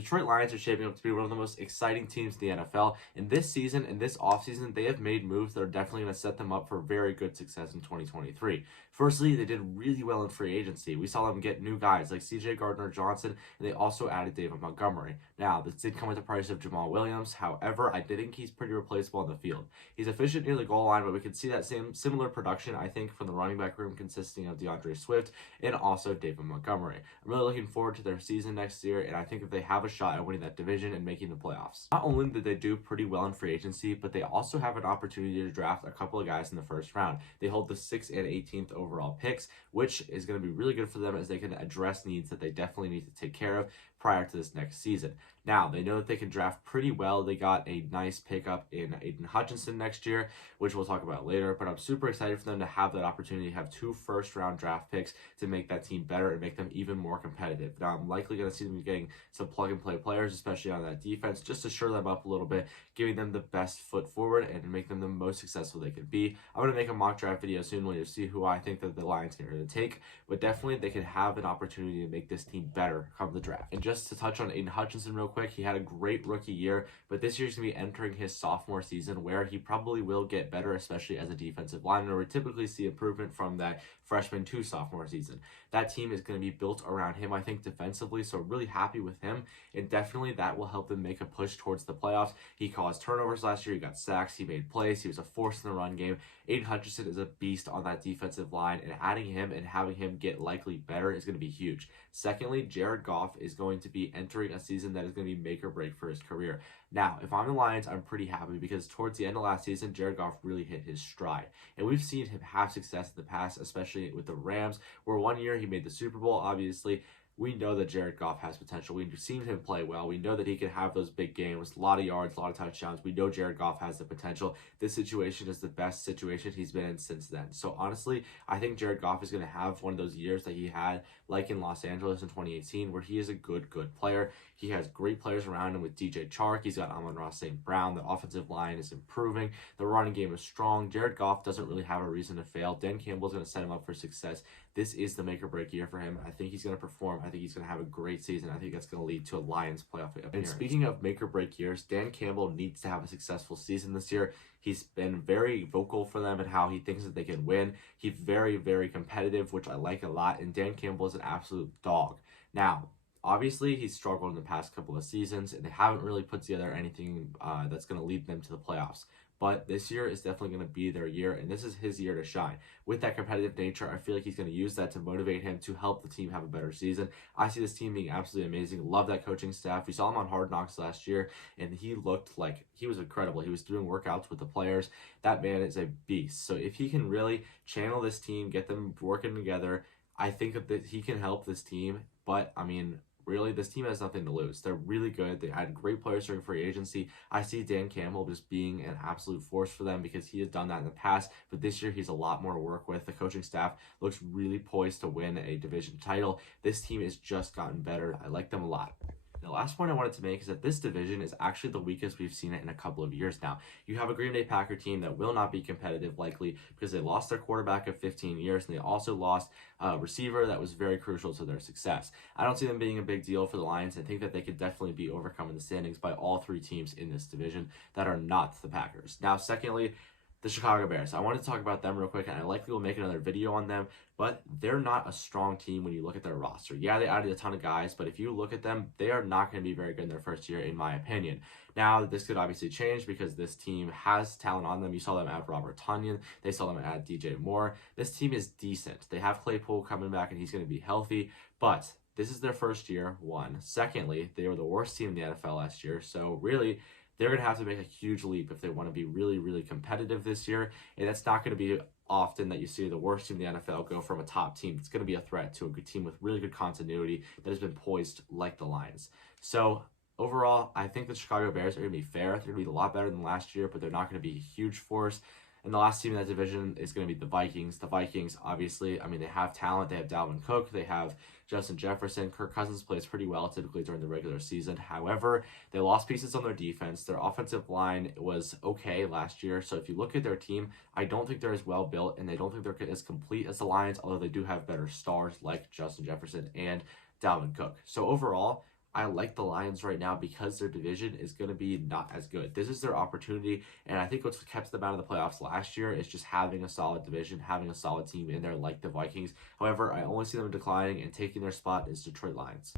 Detroit Lions are shaping up to be one of the most exciting teams in the NFL. And this season and this offseason, they have made moves that are definitely going to set them up for very good success in 2023. Firstly, they did really well in free agency. We saw them get new guys like CJ Gardner-Johnson, and they also added David Montgomery. Now, this did come with the price of Jamal Williams. However, I think he's pretty replaceable on the field. He's efficient near the goal line, but we can see that similar production, I think, from the running back room consisting of DeAndre Swift and also David Montgomery. I'm really looking forward to their season next year, and I think that they have a shot at winning that division and making the playoffs. Not only did they do pretty well in free agency, but they also have an opportunity to draft a couple of guys in the first round. They hold the 6th and 18th overall picks, which is going to be really good for them as they can address needs that they definitely need to take care of prior to this next season. Now, they know that they can draft pretty well. They got a nice pickup in Aiden Hutchinson next year, which we'll talk about later, but I'm super excited for them to have that opportunity to have 2 first-round draft picks to make that team better and make them even more competitive. Now, I'm likely going to see them getting some plug-and-play players, especially on that defense, just to shore them up a little bit, giving them the best foot forward and make them the most successful they can be. I'm going to make a mock draft video soon when you see who I think that the Lions are going to take, but definitely they can have an opportunity to make this team better come the draft. And just to touch on Aiden Hutchinson real quick, he had a great rookie year, but this year's going to be entering his sophomore season where he probably will get better, especially as a defensive lineman, where we typically see improvement from that freshman to sophomore season. That team is going to be built around him, I think, defensively, so really happy with him, and definitely that will help them make a push towards the playoffs. He caused turnovers last year, he got sacks, he made plays, he was a force in the run game. Aiden Hutchinson is a beast on that defensive line, and adding him and having him get likely better is going to be huge. Secondly, Jared Goff is going to be entering a season that is going to be make or break for his career. Now, if I'm the Lions, I'm pretty happy because towards the end of last season, Jared Goff really hit his stride. And we've seen him have success in the past, especially with the Rams, where one year he made the Super Bowl, obviously. We know that Jared Goff has potential. We've seen him play well. We know that he can have those big games, a lot of yards, a lot of touchdowns. We know Jared Goff has the potential. This situation is the best situation he's been in since then. So honestly, I think Jared Goff is going to have one of those years that he had like in Los Angeles in 2018 where he is a good player. He has great players around him with DJ Chark. He's got Amon-Ra St. Brown. The offensive line is improving. The running game is strong. Jared Goff doesn't really have a reason to fail. Dan Campbell's going to set him up for success. This is the make or break year for him. I think he's going to perform. I think he's going to have a great season. I think that's going to lead to a Lions playoff appearance. And speaking of make or break years, Dan Campbell needs to have a successful season this year. He's been very vocal for them and how he thinks that they can win. He's very competitive, which I like a lot. And Dan Campbell is an absolute dog. Now, obviously, he's struggled in the past couple of seasons, and they haven't really put together anything that's going to lead them to the playoffs. But this year is definitely going to be their year, and this is his year to shine. With that competitive nature, I feel like he's going to use that to motivate him to help the team have a better season. I see this team being absolutely amazing. Love that coaching staff. We saw him on Hard Knocks last year, and he looked like he was incredible. He was doing workouts with the players. That man is a beast. So if he can really channel this team, get them working together, I think that he can help this team. But, I mean, really, this team has nothing to lose. They're really good. They had great players during free agency. I see Dan Campbell just being an absolute force for them because he has done that in the past, but this year he's a lot more to work with. The coaching staff looks really poised to win a division title. This team has just gotten better. I like them a lot. The last point I wanted to make is that this division is actually the weakest we've seen it in a couple of years now. You have a Green Bay Packer team that will not be competitive likely because they lost their quarterback of 15 years and they also lost a receiver that was very crucial to their success. I don't see them being a big deal for the Lions. I think that they could definitely be overcome in the standings by all 3 teams in this division that are not the Packers. Now, secondly, the Chicago Bears. I want to talk about them real quick, and I likely will make another video on them, but they're not a strong team when you look at their roster. Yeah, they added a ton of guys, but if you look at them, they are not going to be very good in their first year, in my opinion. Now, this could obviously change because this team has talent on them. You saw them add Robert Tonyan. They saw them add DJ Moore. This team is decent. They have Claypool coming back, and he's going to be healthy, but this is their first year, one. Secondly, they were the worst team in the NFL last year, so really, they're going to have to make a huge leap if they want to be really competitive this year. And that's not going to be often that you see the worst team in the NFL go from a top team. It's going to be a threat to a good team with really good continuity that has been poised like the Lions. So overall, I think the Chicago Bears are going to be fair. They're going to be a lot better than last year, but they're not going to be a huge force. And the last team in that division is going to be the Vikings. The Vikings, obviously, I mean, they have talent. They have Dalvin Cook. They have Justin Jefferson. Kirk Cousins plays pretty well typically during the regular season. However, they lost pieces on their defense. Their offensive line was okay last year. So if you look at their team, I don't think they're as well built, and they don't think they're as complete as the Lions, although they do have better stars like Justin Jefferson and Dalvin Cook. So overall, I like the Lions right now because their division is going to be not as good. This is their opportunity, and I think what's kept them out of the playoffs last year is just having a solid division, having a solid team in there like the Vikings. However, I only see them declining, and taking their spot is Detroit Lions.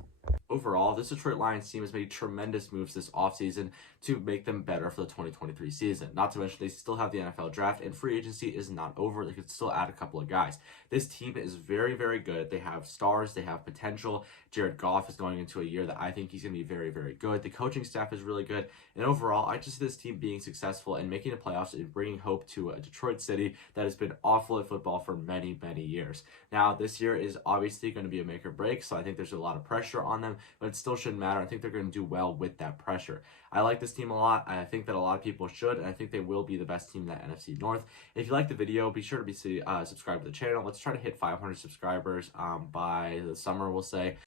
Overall, this Detroit Lions team has made tremendous moves this offseason to make them better for the 2023 season. Not to mention, they still have the NFL draft, and free agency is not over. They could still add a couple of guys. This team is very, very good. They have stars, they have potential. Jared Goff is going into a year that I think he's going to be very, very good. The coaching staff is really good. And overall, I just see this team being successful and making the playoffs and bringing hope to a Detroit City that has been awful at football for many, many years. Now, this year is obviously going to be a make or break, so I think there's a lot of pressure on them, but it still shouldn't matter. I think they're going to do well with that pressure. I like this team a lot. I think that a lot of people should, and I think they will be the best team in the NFC North. If you like the video, be sure to be subscribed to the channel. Let's try to hit 500 subscribers by the summer, we'll say.